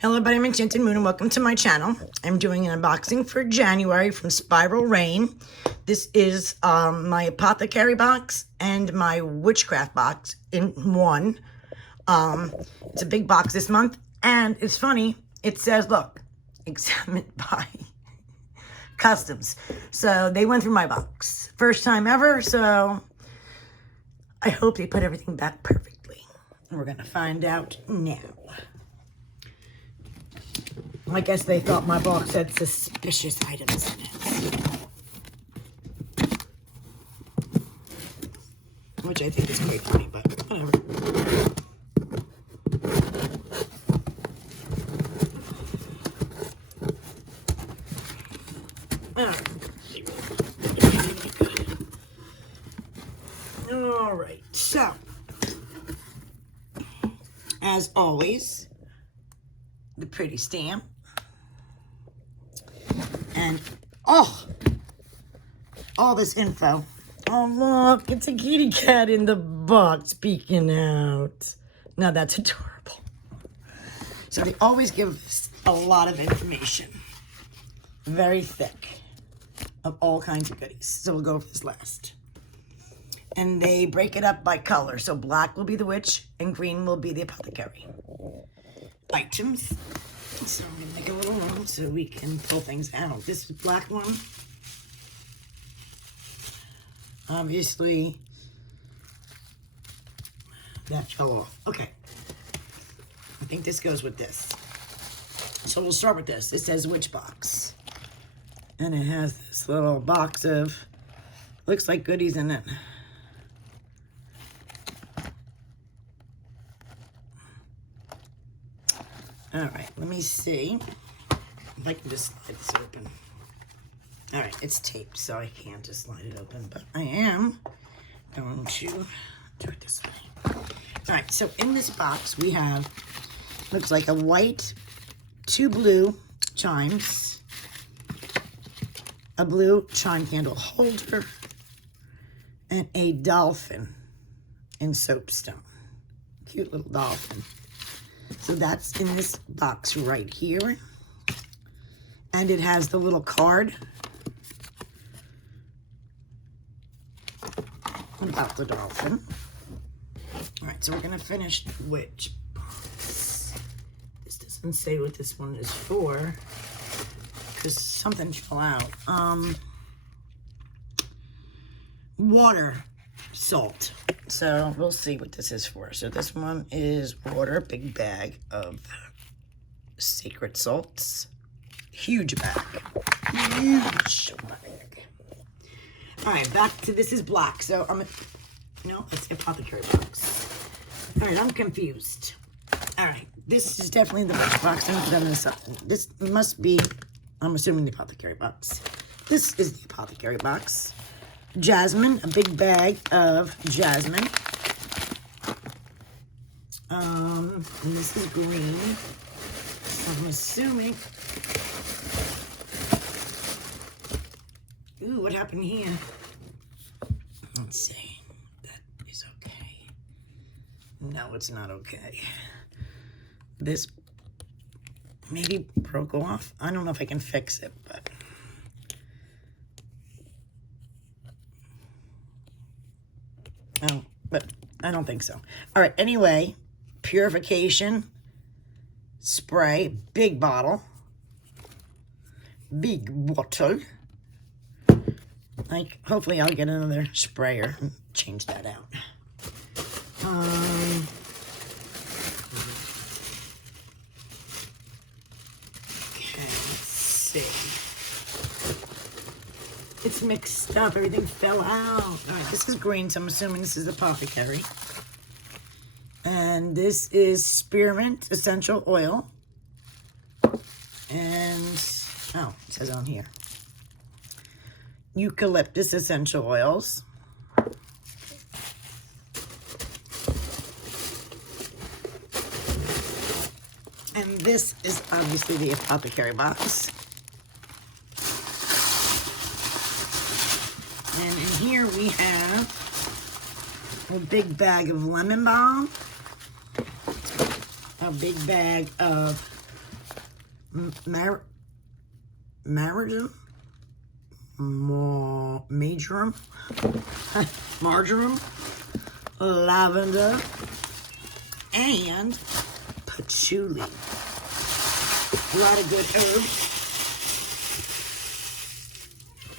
Hello everybody, I'm Enchanted Moon and welcome to my channel. I'm doing an unboxing for January from Spiral Rain. This is my apothecary box and my witchcraft box in one. It's a big box this month and it's funny, it says, look, examined by Customs. So they went through my box. First time ever, so I hope they put everything back perfectly. We're gonna find out now. I guess they thought my box had suspicious items in it. Which I think is quite funny, but whatever. Alright, so as always, the pretty stamp. And, all this info. Oh, look, it's a kitty cat in the box peeking out. Now, that's adorable. So they always give us a lot of information. Very thick. Of all kinds of goodies. So we'll go over this last. And they break it up by color. So black will be the witch and green will be the apothecary. Items. So I'm going to make a little room so we can pull things out. This black one, obviously, that fell off. Okay. I think this goes with this. So we'll start with this. It says witch box. And it has this little box of, looks like goodies in it. All right, let me see if I can just slide this open. All right, it's taped, so I can't just slide it open, but I am going to do it this way. All right, so in this box, we have, looks like a white, 2 blue chimes, a blue chime candle holder, and a dolphin in soapstone. Cute little dolphin. So that's in this box right here. And it has the little card about the dolphin. All right, so we're gonna finish the witch box. This doesn't say what this one is for, because something fell out. Water, salt. So we'll see what this is for. So this one is water, big bag of sacred salts. Huge bag. Huge bag. All right, back to this is black. So no, it's the apothecary box. All right, I'm confused. All right, this is definitely the witch box. I'm gonna put this up. This must be, I'm assuming, the apothecary box. This is the apothecary box. Jasmine, a big bag of jasmine. And this is green. I'm assuming. Ooh, what happened here? Let's see. That is okay. No, it's not okay. This maybe broke off. I don't know if I can fix it, but. Oh, but I don't think so. All right, anyway, purification spray, big bottle, big bottle. Like, hopefully I'll get another sprayer and change that out. Okay, let's see. It's mixed up. Everything fell out. All right, this is green, so I'm assuming this is apothecary. And this is spearmint essential oil. And, oh, it says on here. Eucalyptus essential oils. And this is obviously the apothecary box. And in here we have a big bag of lemon balm, a big bag of marjoram, marjoram, lavender, and patchouli. A lot of good herbs.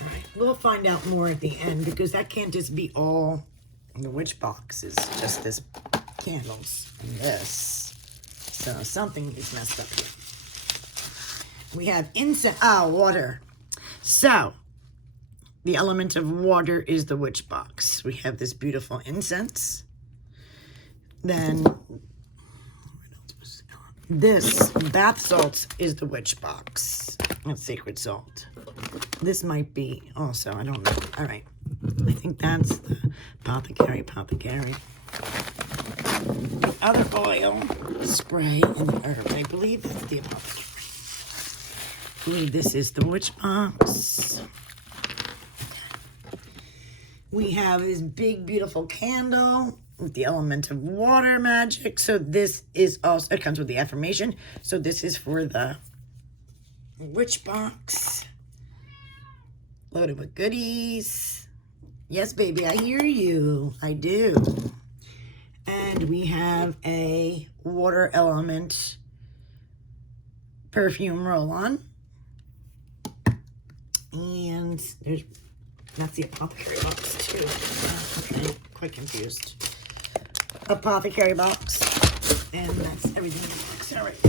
All right, we'll find out more at the end because that can't just be all in the witch box. Is just this candles and this. So something is messed up here. We have incense. Water. So the element of water is the witch box. We have this beautiful incense. Then this bath salt is the witch box. That's sacred salt. This might be also, I don't know. All right. I think that's the apothecary. The other oil spray and the herb. I believe that's the apothecary. I believe this is the witch box. We have this big, beautiful candle with the element of water magic. So this is also, it comes with the affirmation. So this is for the witch box. Loaded with goodies. Yes, baby, I hear you. I do. And we have a water element perfume roll-on. And that's the apothecary box too. Okay, quite confused. Apothecary box. And that's everything in the box. All right.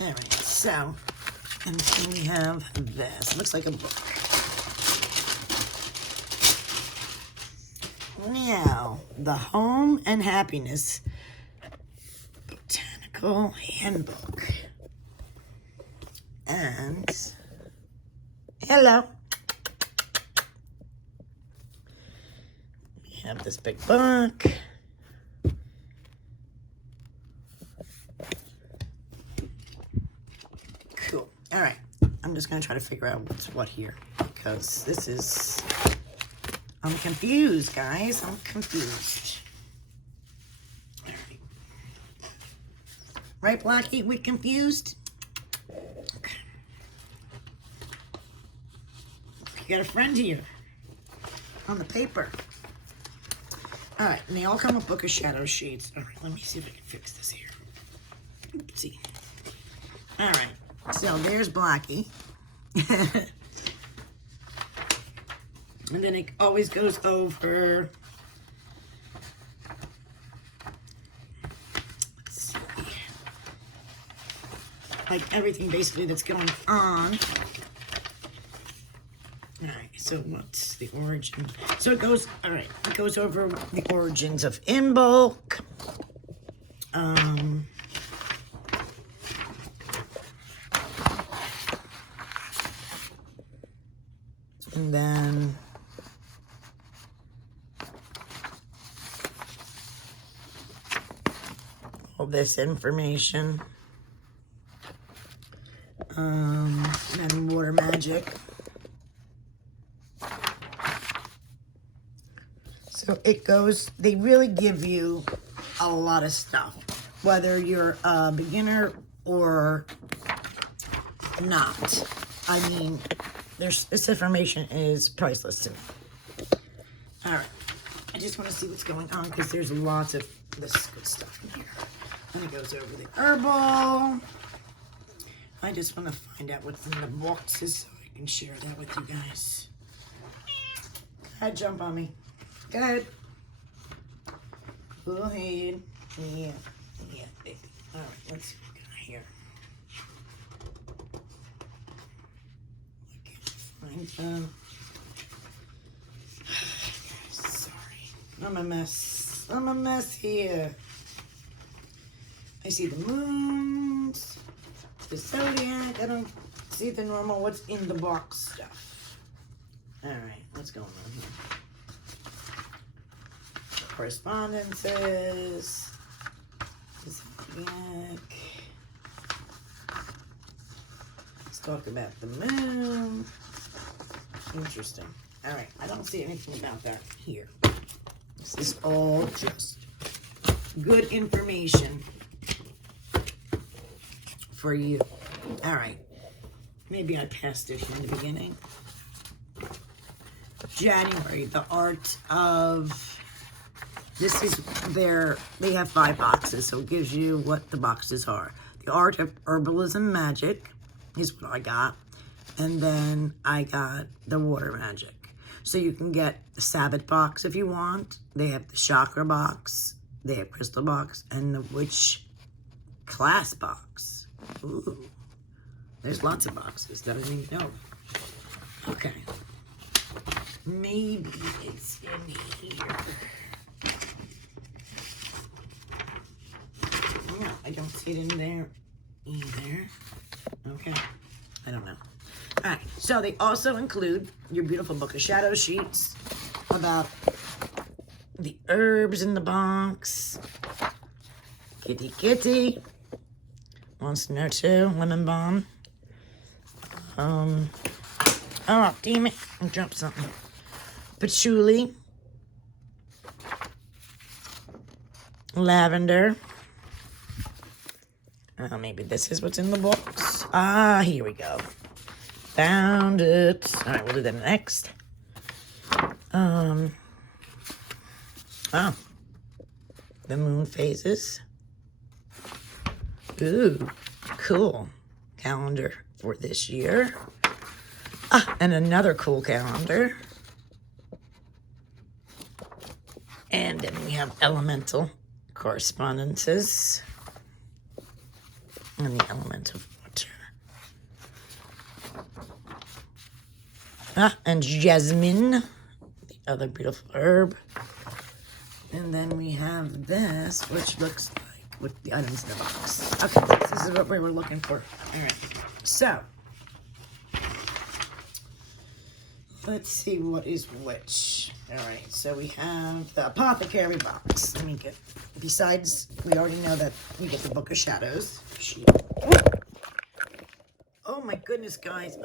All right, so, and then we have this. Looks like a book. Now, the Home and Happiness Botanical Handbook. And, hello. We have this big book. Cool. All right. I'm just going to try to figure out what's what here because this is, I'm confused, guys. I'm confused. All right. Right, Blackie? We confused? Okay. You got a friend here on the paper. All right, and they all come with Book of Shadow sheets. All right, let me see if I can fix this here. Oopsie. All right, so there's Blackie. And then it always goes over, let's see, like everything basically that's going on. All right, so what's the origin? So it goes, all right, it goes over the origins of in bulk. And then all this information. And water magic. So it goes, they really give you a lot of stuff, whether you're a beginner or not. I mean, this information is priceless to me. All right, I just want to see what's going on because there's lots of this good stuff in here. And it goes over the herbal. I just want to find out what's in the boxes so I can share that with you guys. Go ahead, jump on me. Go ahead. Go ahead. Yeah, baby. All right, let's see what we got here. I can't find sorry, I'm a mess. I'm a mess here. I see the moons, the zodiac. I don't see the normal what's in the box stuff. All right, what's going on here? Correspondences. Zodiac. Let's talk about the moon. Interesting. All right, I don't see anything about that here. This is all just good information for you. All right. Maybe I passed it here in the beginning. January, the art of, this is they have 5 boxes, so it gives you what the boxes are. The art of herbalism magic is what I got. And then I got the water magic. So you can get the Sabbath box if you want. They have the chakra box. They have crystal box and the witch class box. Ooh. There's lots of boxes that I didn't even know. Okay. Maybe it's in here. No, I don't see it in there either. Okay. I don't know. All right. So they also include your beautiful Book of Shadow sheets about the herbs in the box. Kitty wants to know too. Lemon balm. Oh, damn it. I dropped something. Patchouli. Lavender. Oh, maybe this is what's in the box. Ah, here we go. Found it. All right, we'll do that next. Oh. The moon phases. Ooh, cool. Calendar for this year. Ah, and another cool calendar. And then we have elemental correspondences. And the element of water. Ah, and jasmine, the other beautiful herb. And then we have this, which looks like with the items in the box. Okay, this is what we were looking for. All right, so let's see what is which. All right, so we have the apothecary box. Let me get, besides, we already know that you get the Book of Shadows. Oh my goodness, guys.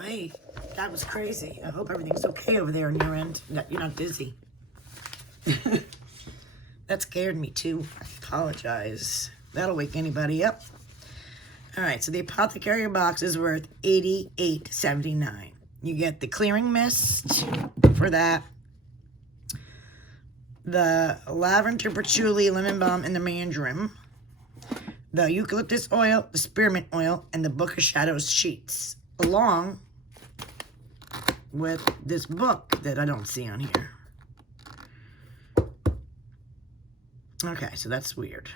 That was crazy. I hope everything's okay over there on your end. That you're not dizzy. That scared me too. I apologize. That'll wake anybody up. All right, so the apothecary box is worth $88.79. You get the clearing mist for that. The lavender, patchouli, lemon balm, and the mandarin. The eucalyptus oil, the spearmint oil, and the Book of Shadows sheets, along with this book that I don't see on here. Okay, so that's weird.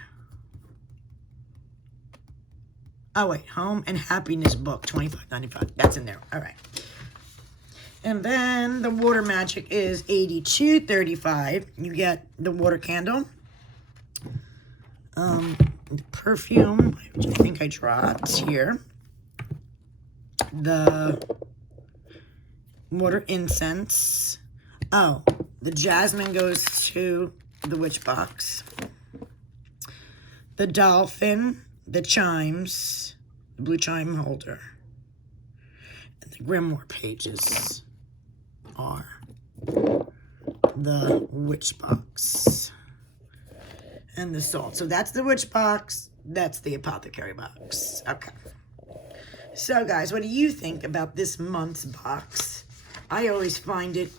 Oh, wait, Home and Happiness book, $25.95. That's in there. All right. And then the water magic is $82.35. You get the water candle. Perfume, which I think I dropped here. The water incense. Oh, the jasmine goes to the witch box. The dolphin, the chimes, the blue chime holder. And the grimoire pages are the witch box. And the salt. So that's the witch box. That's the apothecary box. Okay. So, guys, what do you think about this month's box? I always find it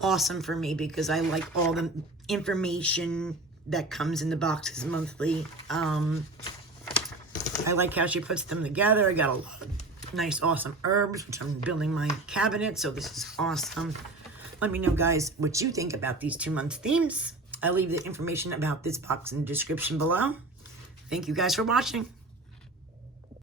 awesome for me because I like all the information that comes in the boxes monthly. I like how she puts them together. I got a lot of nice, awesome herbs, which I'm building my cabinet. So this is awesome. Let me know, guys, what you think about these 2 month themes. I'll leave the information about this box in the description below. Thank you guys for watching.